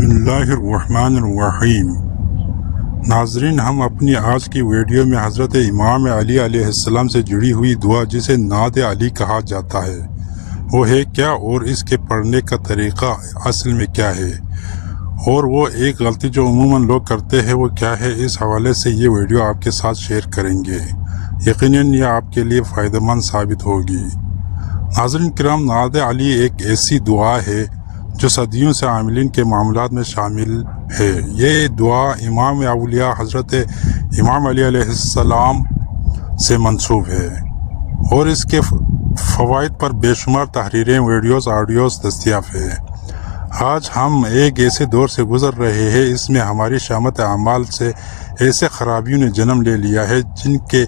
بسم اللہ الرحمن الرحیم۔ ناظرین، ہم اپنی آج کی ویڈیو میں حضرت امام علی علیہ السلام سے جڑی ہوئی دعا جسے نعت علی کہا جاتا ہے وہ ہے کیا، اور اس کے پڑھنے کا طریقہ اصل میں کیا ہے، اور وہ ایک غلطی جو عموماً لوگ کرتے ہیں وہ کیا ہے، اس حوالے سے یہ ویڈیو آپ کے ساتھ شیئر کریں گے۔ یقیناً یہ آپ کے لیے فائدہ مند ثابت ہوگی۔ ناظرین کرام، نعت علی ایک ایسی دعا ہے جو صدیوں سے عاملین کے معاملات میں شامل ہے۔ یہ دعا امام اولیاء حضرت امام علی علیہ السلام سے منسوب ہے، اور اس کے فوائد پر بے شمار تحریریں، ویڈیوز، آڈیوز دستیاب ہیں۔ آج ہم ایک ایسے دور سے گزر رہے ہیں، اس میں ہماری شامت اعمال سے ایسے خرابیوں نے جنم لے لیا ہے جن کے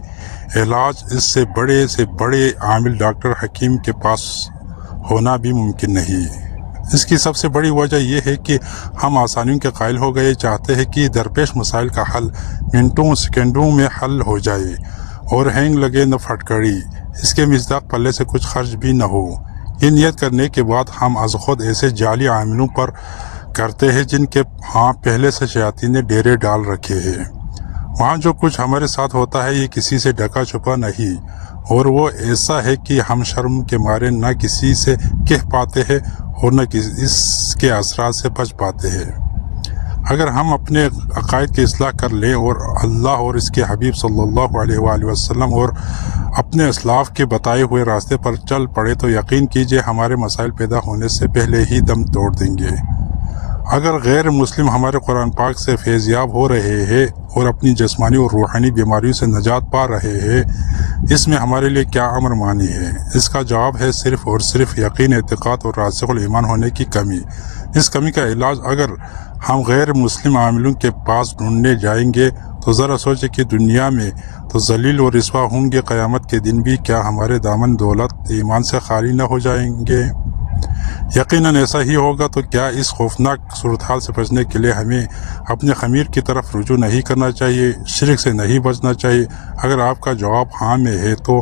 علاج اس سے بڑے عامل ڈاکٹر حکیم کے پاس ہونا بھی ممکن نہیں۔ اس کی سب سے بڑی وجہ یہ ہے کہ ہم آسانیوں کے قائل ہو گئے، چاہتے ہیں کہ درپیش مسائل کا حل منٹوں سیکنڈوں میں حل ہو جائے، اور ہینگ لگے نہ پھٹکڑی، اس کے مصداق پلے سے کچھ خرچ بھی نہ ہو۔ یہ نیت کرنے کے بعد ہم از خود ایسے جعلی عاملوں پر کرتے ہیں جن کے ہاں پہلے سے شیاطین نے ڈیرے ڈال رکھے ہیں۔ وہاں جو کچھ ہمارے ساتھ ہوتا ہے یہ کسی سے ڈھکا چھپا نہیں، اور وہ ایسا ہے کہ ہم شرم کے مارے نہ کسی سے کہہ پاتے ہیں اور نہ اس کے اثرات سے بچ پاتے ہیں۔ اگر ہم اپنے عقائد کی اصلاح کر لیں اور اللہ اور اس کے حبیب صلی اللہ علیہ وآلہ وسلم اور اپنے اسلاف کے بتائے ہوئے راستے پر چل پڑے تو یقین کیجئے ہمارے مسائل پیدا ہونے سے پہلے ہی دم توڑ دیں گے۔ اگر غیر مسلم ہمارے قرآن پاک سے فیض یاب ہو رہے ہیں اور اپنی جسمانی اور روحانی بیماریوں سے نجات پا رہے ہیں، اس میں ہمارے لیے کیا امر مانی ہے؟ اس کا جواب ہے صرف اور صرف یقین، اعتقاد اور راسخ الایمان ہونے کی کمی۔ اس کمی کا علاج اگر ہم غیر مسلم عاملوں کے پاس ڈھونڈنے جائیں گے تو ذرا سوچیں کہ دنیا میں تو ذلیل و رسوا ہوں گے، قیامت کے دن بھی کیا ہمارے دامن دولت ایمان سے خالی نہ ہو جائیں گے؟ یقیناً ایسا ہی ہوگا۔ تو کیا اس خوفناک صورتحال سے بچنے کے لیے ہمیں اپنے خمیر کی طرف رجوع نہیں کرنا چاہیے، شرک سے نہیں بچنا چاہیے؟ اگر آپ کا جواب ہاں میں ہے تو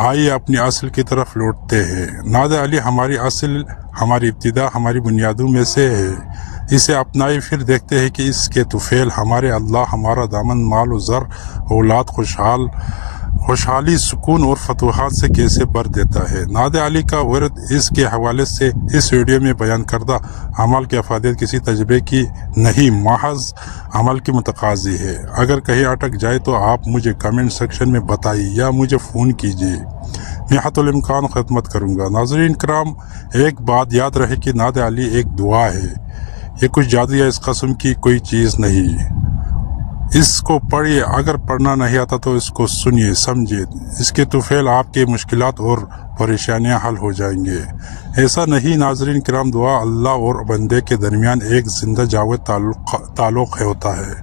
آئیے اپنی اصل کی طرف لوٹتے ہیں۔ نعت علی ہماری اصل، ہماری ابتدا، ہماری بنیادوں میں سے ہے۔ اسے اپنائی، پھر دیکھتے ہیں کہ اس کے طفیل ہمارے اللہ ہمارا دامن مال و زر، اولاد، خوشحالی، سکون اور فتوحات سے کیسے بھر دیتا ہے۔ نعت علی کا ورد اس کے حوالے سے اس ویڈیو میں بیان کردہ اعمال کی افادیت کسی تجربے کی نہیں، محض عمل کی متقاضی ہے۔ اگر کہیں اٹک جائے تو آپ مجھے کمنٹ سیکشن میں بتائیے یا مجھے فون کیجیے، میں حتی الامکان خدمت کروں گا۔ ناظرین کرام، ایک بات یاد رہے کہ نعت علی ایک دعا ہے، یہ کچھ جادو یا اس قسم کی کوئی چیز نہیں۔ اس کو پڑھیے، اگر پڑھنا نہیں آتا تو اس کو سنیے، سمجھیے، اس کے طفیل آپ کے مشکلات اور پریشانیاں حل ہو جائیں گے۔ ایسا نہیں ناظرین کرام، دعا اللہ اور بندے کے درمیان ایک زندہ جاوید تعلق ہوتا ہے،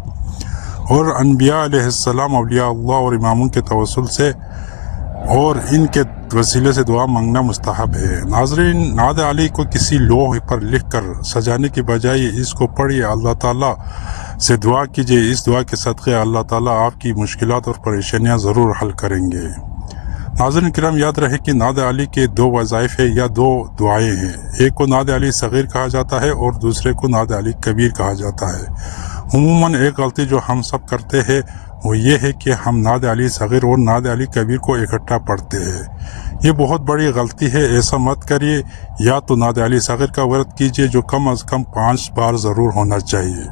اور انبیاء علیہ السلام، اولیاء اللہ اور اماموں کے توسل سے اور ان کے وسیلے سے دعا مانگنا مستحب ہے۔ ناظرین، نعت علی کو کسی لوح پر لکھ کر سجانے کی بجائے اس کو پڑھیے، اللہ تعالیٰ سے دعا کیجیے۔ اس دعا کے صدقے اللہ تعالیٰ آپ کی مشکلات اور پریشانیاں ضرور حل کریں گے۔ ناظرین کرام، یاد رہے کہ نعت علی کے دو وظائف ہیں یا دو دعائیں ہیں، ایک کو نعت علی صغیر کہا جاتا ہے اور دوسرے کو نعت علی کبیر کہا جاتا ہے۔ عموماً ایک غلطی جو ہم سب کرتے ہیں وہ یہ ہے کہ ہم نعت علی صغیر اور نعت علی کبیر کو اکٹھا پڑھتے ہیں۔ یہ بہت بڑی غلطی ہے، ایسا مت کریے۔ یا تو نعت علی صغیر کا ورد کیجیے جو کم از کم 5 بار ضرور ہونا چاہیے،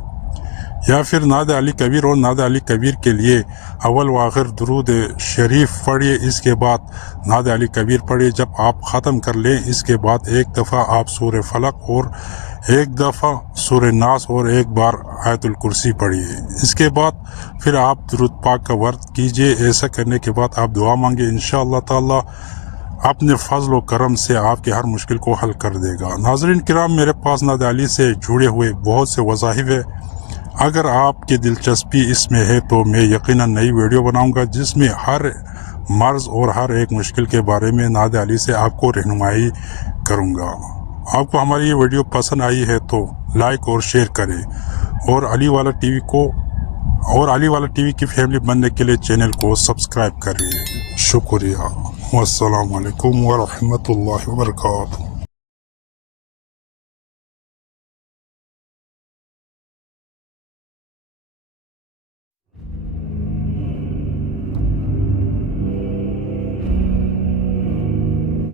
یا پھر نعت علی کبیر اور نعت علی کبیر کے لیے اول و آخر درود شریف پڑھیے، اس کے بعد نعت علی کبیر پڑھیے۔ جب آپ ختم کر لیں اس کے بعد ایک دفعہ آپ سورہ فلق اور ایک دفعہ سورہ ناس اور ایک بار آیت الکرسی پڑھیے۔ اس کے بعد پھر آپ درود پاک کا ورد کیجیے۔ ایسا کرنے کے بعد آپ دعا مانگے، انشاءاللہ تعالی اپنے فضل و کرم سے آپ کے ہر مشکل کو حل کر دے گا۔ ناظرین کرام، میرے پاس نعت علی سے جڑے ہوئے بہت سے وظائف ہیں، اگر آپ کی دلچسپی اس میں ہے تو میں یقیناً نئی ویڈیو بناؤں گا جس میں ہر مرض اور ہر ایک مشکل کے بارے میں نعت علی سے آپ کو رہنمائی کروں گا۔ آپ کو ہماری یہ ویڈیو پسند آئی ہے تو لائک اور شیئر کریں، اور علی والا ٹی وی کی فیملی بننے کے لیے چینل کو سبسکرائب کریں۔ شکریہ، والسلام علیکم ورحمۃ اللہ وبرکاتہ۔